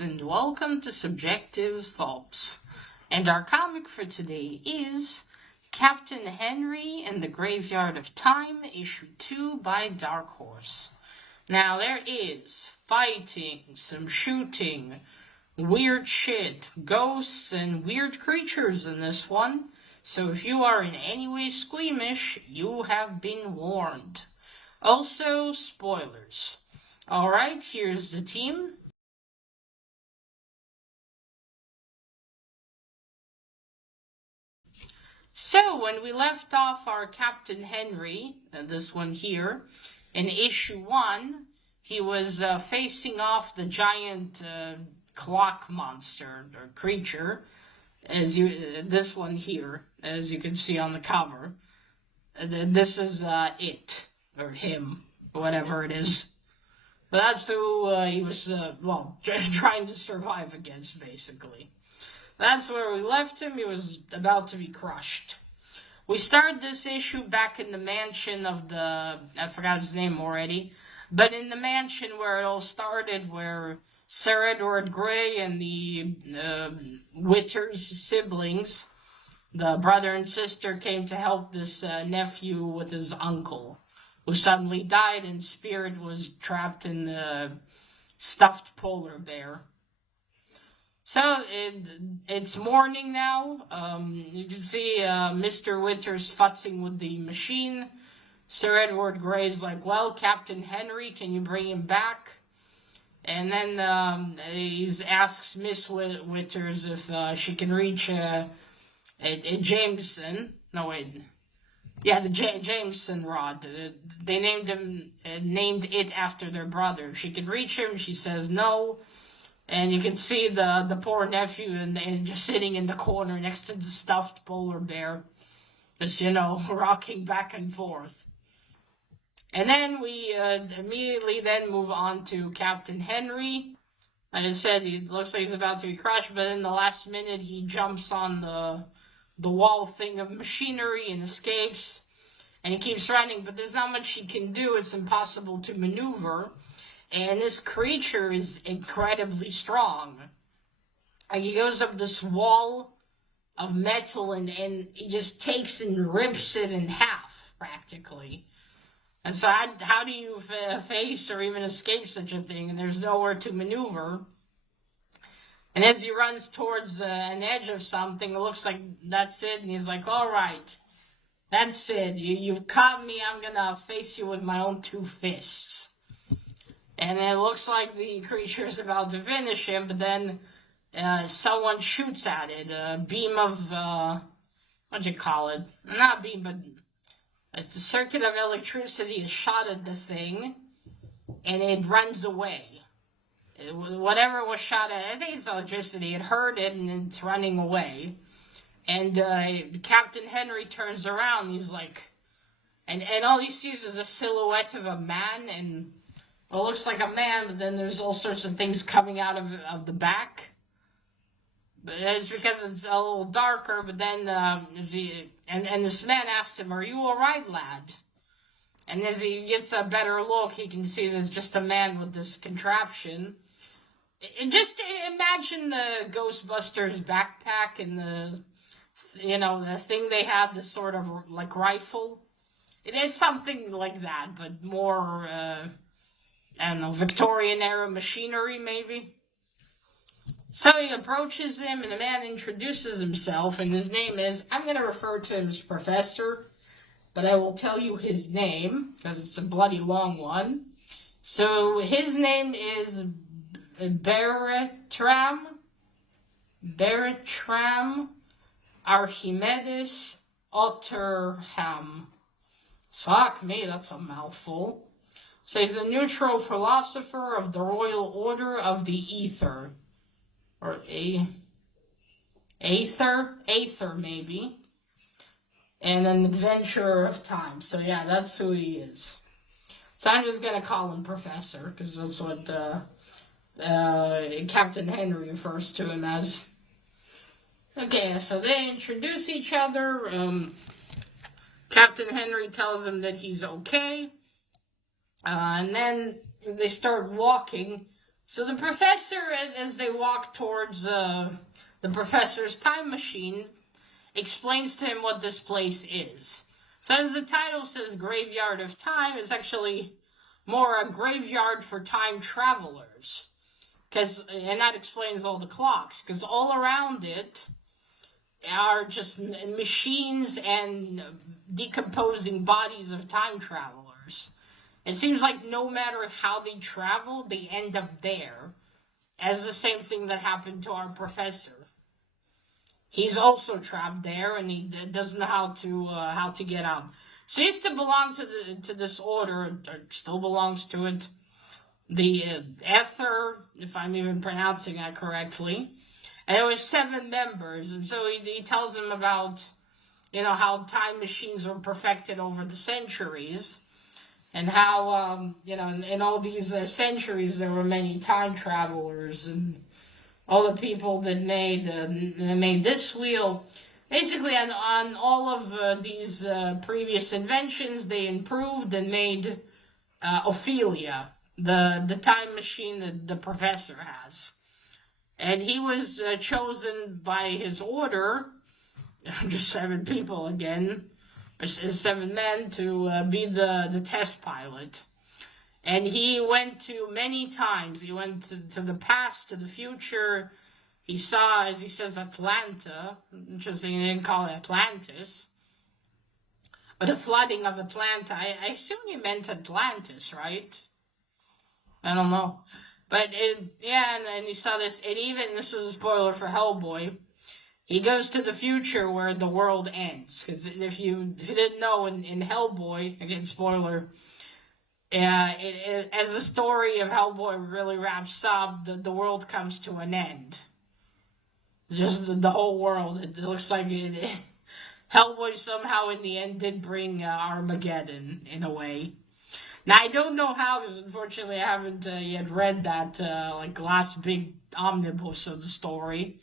and welcome to Subjective Thoughts. And our comic for today is Captain Henry and the Graveyard of Time, issue 2 by Dark Horse. Now there is fighting, some shooting, weird shit, ghosts, and weird creatures in this one. So if you are in any way squeamish, you have been warned. Also, spoilers. Alright, here's the team. So, when we left off our Captain Henry, this one here, in issue 1, he was facing off the giant clock monster, or creature, this one here, as you can see on the cover. This is it, or him, whatever it is. But that's who he was, just trying to survive against, basically. That's where we left him. He was about to be crushed. We started this issue back in the mansion of I forgot his name already, but in the mansion where it all started, where Sir Edward Grey and the Witter's siblings, the brother and sister, came to help this nephew with his uncle, who suddenly died and spirit was trapped in the stuffed polar bear. So, it's morning now. You can see Mr. Witter's futzing with the machine. Sir Edward Grey's like, well, Captain Henry, can you bring him back? And then he asks Miss Witters if she can reach a Jameson. No, wait. Yeah, the Jameson rod. They named it after their brother. If she can reach him, she says no. And you can see the poor nephew and just sitting in the corner next to the stuffed polar bear. Just, rocking back and forth. And then we immediately then move on to Captain Henry. Like I said, he looks like he's about to be crushed, but in the last minute he jumps on the wall thing of machinery and escapes. And he keeps running, but there's not much he can do. It's impossible to maneuver. And this creature is incredibly strong. Like, he goes up this wall of metal and he just takes and rips it in half, practically. And so how do you face or even escape such a thing? And there's nowhere to maneuver. And as he runs towards an edge of something, it looks like that's it. And he's like, all right, that's it. You've caught me. I'm going to face you with my own 2 fists. And it looks like the creature is about to finish him, but then someone shoots at it. A beam of, what do you call it? Not beam, but the circuit of electricity is shot at the thing, and it runs away. Whatever was shot at, I think it's electricity, it hurt it, and it's running away. And Captain Henry turns around, he's like, and all he sees is a silhouette of a man, and it looks like a man, but then there's all sorts of things coming out of the back. But it's because it's a little darker, but then and this man asks him, are you alright, lad? And as he gets a better look, he can see there's just a man with this contraption. And just imagine the Ghostbusters backpack and the thing they had, this sort of like rifle. It's something like that, but more, I don't know, Victorian-era machinery, maybe? So he approaches him, and the man introduces himself, and his name is, I'm going to refer to him as Professor, but I will tell you his name, because it's a bloody long one. So his name is Bertram Archimedes Otterham. Fuck me, that's a mouthful. So he's a neutral philosopher of the Royal Order of the Aether. Or Aether maybe. And an adventurer of time. So yeah, that's who he is. So I'm just going to call him Professor, because that's what Captain Henry refers to him as. Okay, so they introduce each other. Captain Henry tells him that he's okay. And then they start walking So the professor, as they walk towards the professor's time machine, explains to him what this place is. So as the title says, Graveyard of Time, it's actually more a graveyard for time travelers. And that explains all the clocks, because all around it are just machines and decomposing bodies of time travelers. It seems like no matter how they travel, they end up there, as the same thing that happened to our professor. He's also trapped there, and he doesn't know how to get out. So he used to belong to this order, or still belongs to it. The Ether, if I'm even pronouncing that correctly. And it was 7 members, and so he tells them about, how time machines were perfected over the centuries, and how, in all these centuries there were many time travelers, and all the people that made this wheel. Basically, on all of these previous inventions, they improved and made Ophelia, the time machine that the professor has. And he was chosen by his order, just 7 people again, or 7 men, to be the test pilot. And he went to many times. He went to the past, to the future. He saw, as he says, Atlanta. Interesting, he didn't call it Atlantis. But the flooding of Atlanta, I assume he meant Atlantis, right? I don't know. But, and he saw this, and even, this is a spoiler for Hellboy, he goes to the future where the world ends. Because if you didn't know, in Hellboy, again, spoiler, as the story of Hellboy really wraps up, the world comes to an end. Just the whole world. It looks like Hellboy somehow in the end did bring Armageddon, in a way. Now, I don't know how, because unfortunately I haven't yet read that last big omnibus of the story.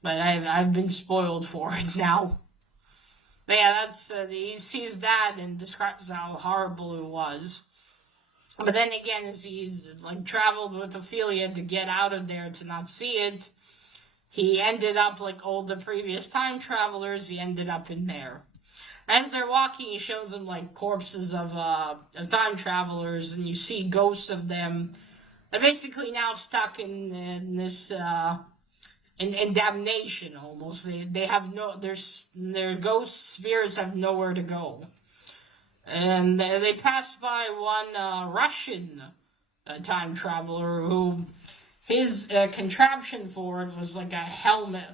But I've been spoiled for it now. But yeah, he sees that and describes how horrible it was. But then again, as he traveled with Ophelia to get out of there to not see it, he ended up like all the previous time travelers. He ended up in there. As they're walking, he shows them corpses of time travelers, and you see ghosts of them. They're basically now stuck in this in damnation almost. They have their ghost spirits have nowhere to go. And they passed by one Russian time traveler who his contraption for it was like a helmet,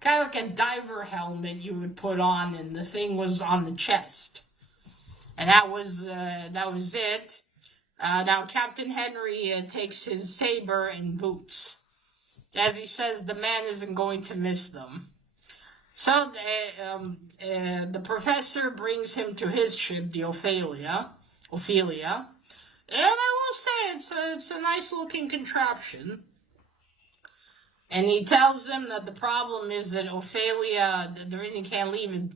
kind of like a diver helmet you would put on, and the thing was on the chest. And that was it. Now Captain Henry takes his saber and boots. As he says, the man isn't going to miss them. So the professor brings him to his ship, the Ophelia. And I will say it's a nice looking contraption. And he tells them that the problem is that Ophelia, the reason he can't leave it,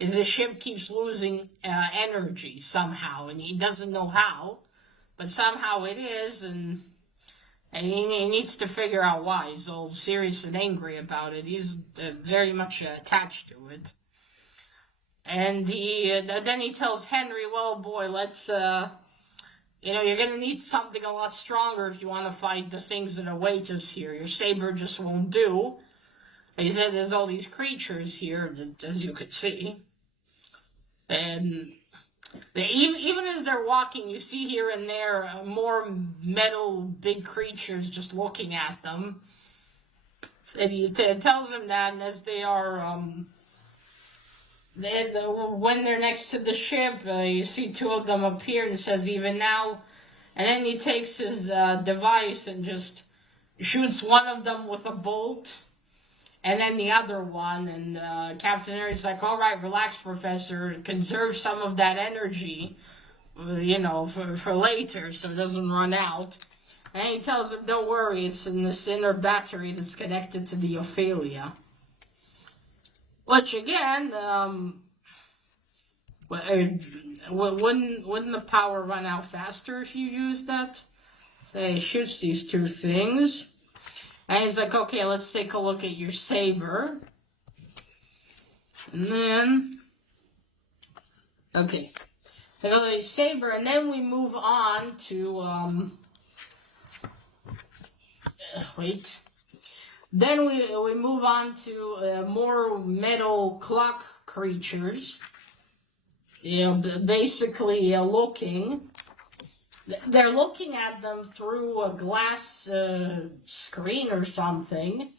is the ship keeps losing energy somehow, and he doesn't know how, but somehow it is, and he needs to figure out why. He's all serious and angry about it. He's very much attached to it. And then he tells Henry, well, boy, let's, you're going to need something a lot stronger if you want to fight the things that await us here. Your saber just won't do. He said there's all these creatures here, as you could see. And even as they're walking, you see here and there more metal big creatures just looking at them. And he tells them that, and as they are, when they're next to the ship, you see 2 of them appear, and it says even now. And then he takes his device and just shoots one of them with a bolt, and then the other one. And Captain Harry's like, all right, relax, Professor. Conserve some of that energy, for later so it doesn't run out. And he tells him, don't worry, it's in this inner battery that's connected to the Ophelia. Which, again, wouldn't the power run out faster if you used that? So he shoots these two things. And he's like, okay, let's take a look at your saber. And then, okay. Another saber, and then we move on to, wait. Then we move on to more metal clock creatures. You know, basically looking. They're looking at them through a glass screen or something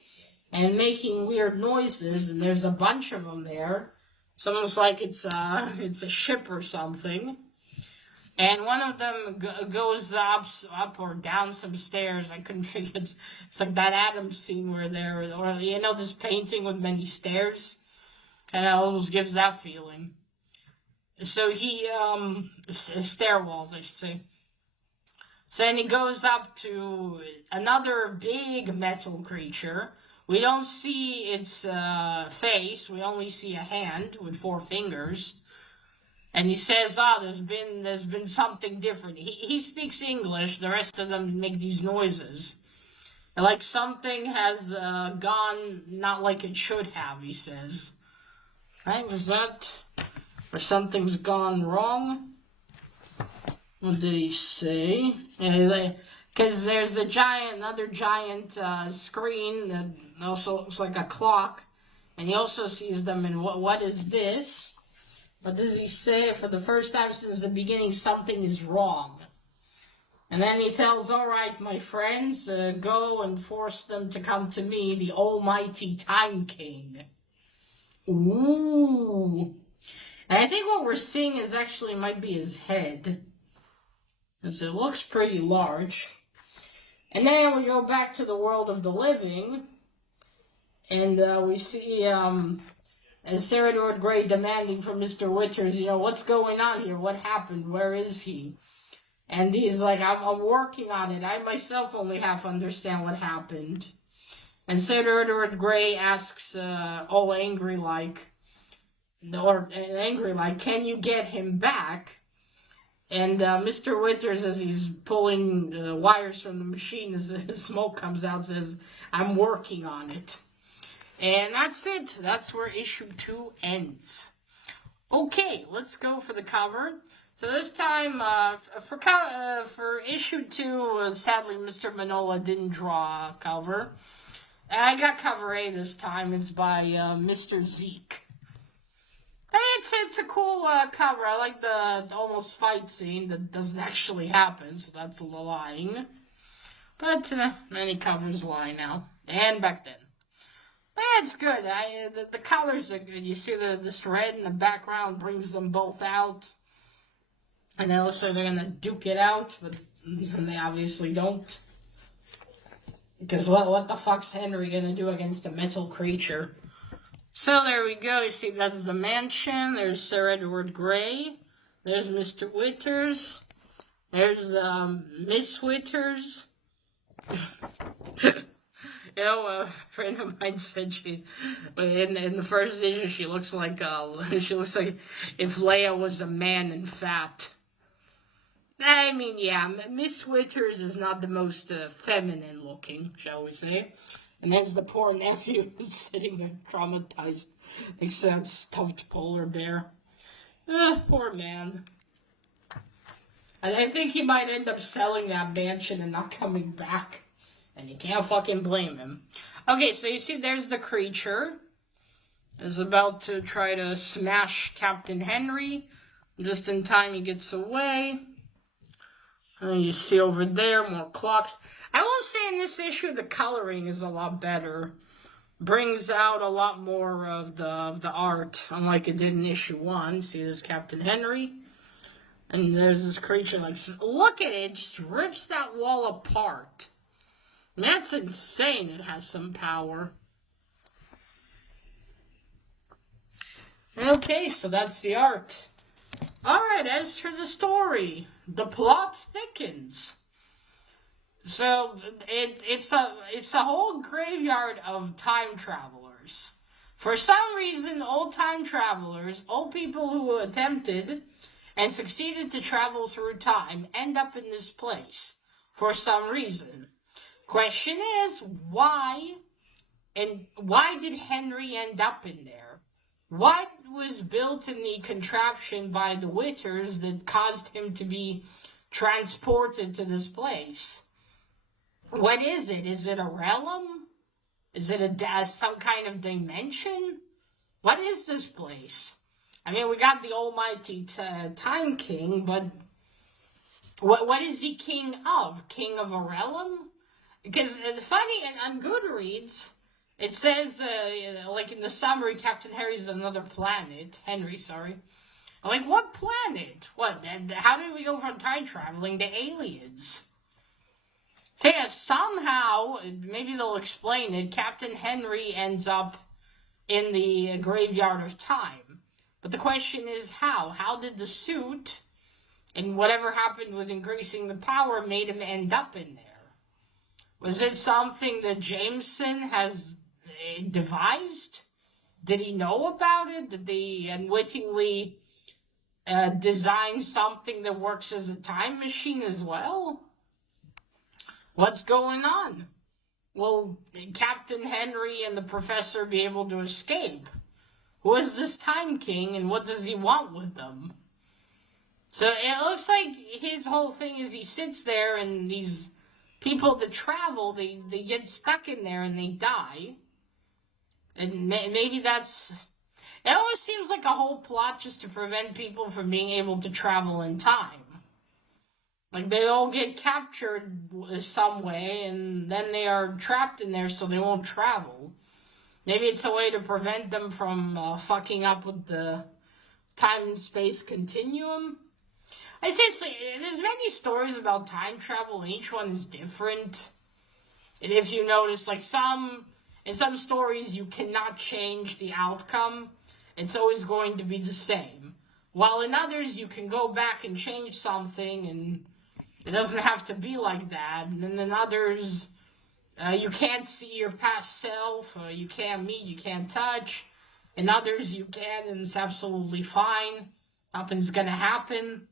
and making weird noises, and there's a bunch of them there. It's almost like it's a ship or something. And one of them goes up or down some stairs. I couldn't figure it's like that Adams scene where or you know, this painting with many stairs. And it almost gives that feeling. So he, stairwells, I should say. So then he goes up to another big metal creature. We don't see its face. We only see a hand with 4 fingers. And he says, there's been something different. He speaks English. The rest of them make these noises. Like something has gone not like it should have, he says. Right? Was that... or something's gone wrong? What did he say? Because there's another giant screen that also looks like a clock. And he also sees them in what is this? What does he say? For the first time since the beginning, something is wrong. And then he tells, all right, my friends, go and force them to come to me, the almighty Time King. Ooh. And I think what we're seeing is actually might be his head. Because it looks pretty large. And then we go back to the world of the living. And we see as Sir Edward Grey demanding from Mr. Winters, you know, what's going on here? What happened? Where is he? And he's like, I'm working on it. I myself only half understand what happened. And Sir Edward Grey asks, all angry like, can you get him back? And Mr. Winters, as he's pulling wires from the machine, as smoke comes out, says, I'm working on it. And that's it. That's where issue 2 ends. Okay, let's go for the cover. So this time, for issue 2, sadly, Mr. Manola didn't draw a cover. And I got cover A this time. It's by Mr. Zeke. It's a cool cover. I like the almost fight scene that doesn't actually happen, so that's lying. But many covers lie now, and back then. But it's good. The colors are good. You see this red in the background brings them both out. And then also they're gonna duke it out, but they obviously don't. Because what the fuck's Henry gonna do against a metal creature? So there we go. You see, that's the mansion. There's Sir Edward Grey. There's Mr. Winters. There's Miss Winters. You know, a friend of mine said she, in the first issue, she looks like if Leia was a man and fat. I mean, yeah, Miss Winters is not the most feminine looking, shall we say. And there's the poor nephew who's sitting there traumatized, like some stuffed polar bear. Poor man. I think he might end up selling that mansion and not coming back. And you can't fucking blame him. Okay, so you see there's the creature. Is about to try to smash Captain Henry. Just in time he gets away. And you see over there more clocks. I will say in this issue the coloring is a lot better. Brings out a lot more of the art, unlike it did in issue 1. See, there's Captain Henry. And there's this creature like, look at it, just rips that wall apart. And that's insane, it has some power. Okay, so that's the art. Alright, as for the story, the plot thickens. So, it's a whole graveyard of time travelers. For some reason, old time travelers, old people who attempted and succeeded to travel through time, end up in this place. for some reason. Question is, why? And why did Henry end up in there? What was built in the contraption by the Witters that caused him to be transported to this place? What is it? Is it a realm? Is it some kind of dimension? What is this place? I mean, we got the almighty Time King, but what is he king of? King of a realm? Because funny, on Goodreads, it says, like in the summary, Captain Henry's another planet. Henry, sorry. I'm like, what planet? What? How did we go from time traveling to aliens? So yeah, somehow, maybe they'll explain it, Captain Henry ends up in the graveyard of time. But the question is how? How did the suit and whatever happened with increasing the power made him end up in there? Was it something that Jameson has devised? Did he know about it? Did they unwittingly design something that works as a time machine as well? What's going on? Will Captain Henry and the Professor be able to escape? Who is this Time King and what does he want with them? So it looks like his whole thing is he sits there and these people that travel, they get stuck in there and they die. And maybe that's... It almost seems like a whole plot just to prevent people from being able to travel in time. Like they all get captured some way and then they are trapped in there so they won't travel. Maybe it's a way to prevent them from fucking up with the time and space continuum. I say there's many stories about time travel and each one is different. And if you notice, like in some stories you cannot change the outcome. It's always going to be the same. While in others you can go back and change something and it doesn't have to be like that. And then in others, you can't see your past self, you can't meet, you can't touch. In others you can and it's absolutely fine. Nothing's gonna happen.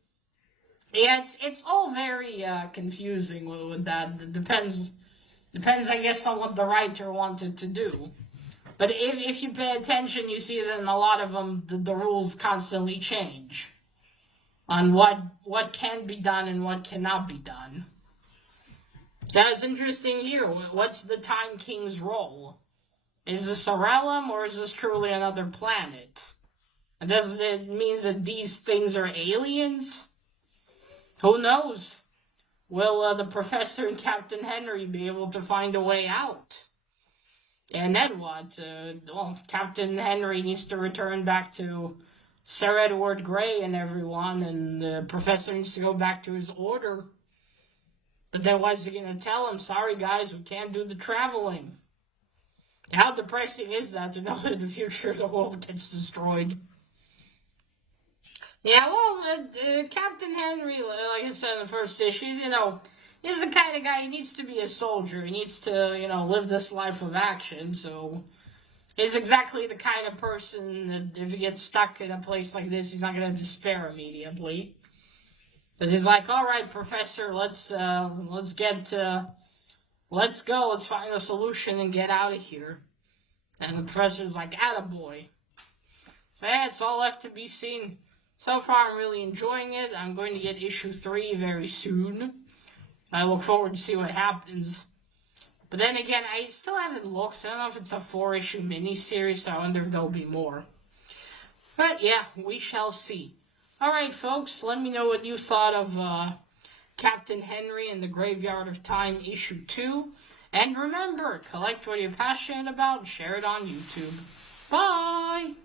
Yeah, it's all very confusing with that. It depends, I guess, on what the writer wanted to do. But if you pay attention, you see that in a lot of them, the rules constantly change on what can be done and what cannot be done. So it's interesting here. What's the Time King's role? Is this a realm or is this truly another planet? And does it mean that these things are aliens? Who knows? Will the Professor and Captain Henry be able to find a way out? And then what? Captain Henry needs to return back to Sir Edward Grey and everyone, and the Professor needs to go back to his order. But then what's he going to tell him? Sorry guys, we can't do the traveling. How depressing is that to know that in the future the world gets destroyed? Yeah, well, Captain Henry, like I said in the first issue, he's the kind of guy, he needs to be a soldier. He needs to, live this life of action. So he's exactly the kind of person that if he gets stuck in a place like this, he's not going to despair immediately. But he's like, all right, Professor, let's go. Let's find a solution and get out of here. And the Professor's like, attaboy. So yeah, it's all left to be seen. So far, I'm really enjoying it. I'm going to get issue 3 very soon. I look forward to see what happens. But then again, I still haven't looked. I don't know if it's a 4-issue miniseries, so I wonder if there'll be more. But yeah, we shall see. Alright, folks, let me know what you thought of Captain Henry and the Graveyard of Time issue 2. And remember, collect what you're passionate about and share it on YouTube. Bye!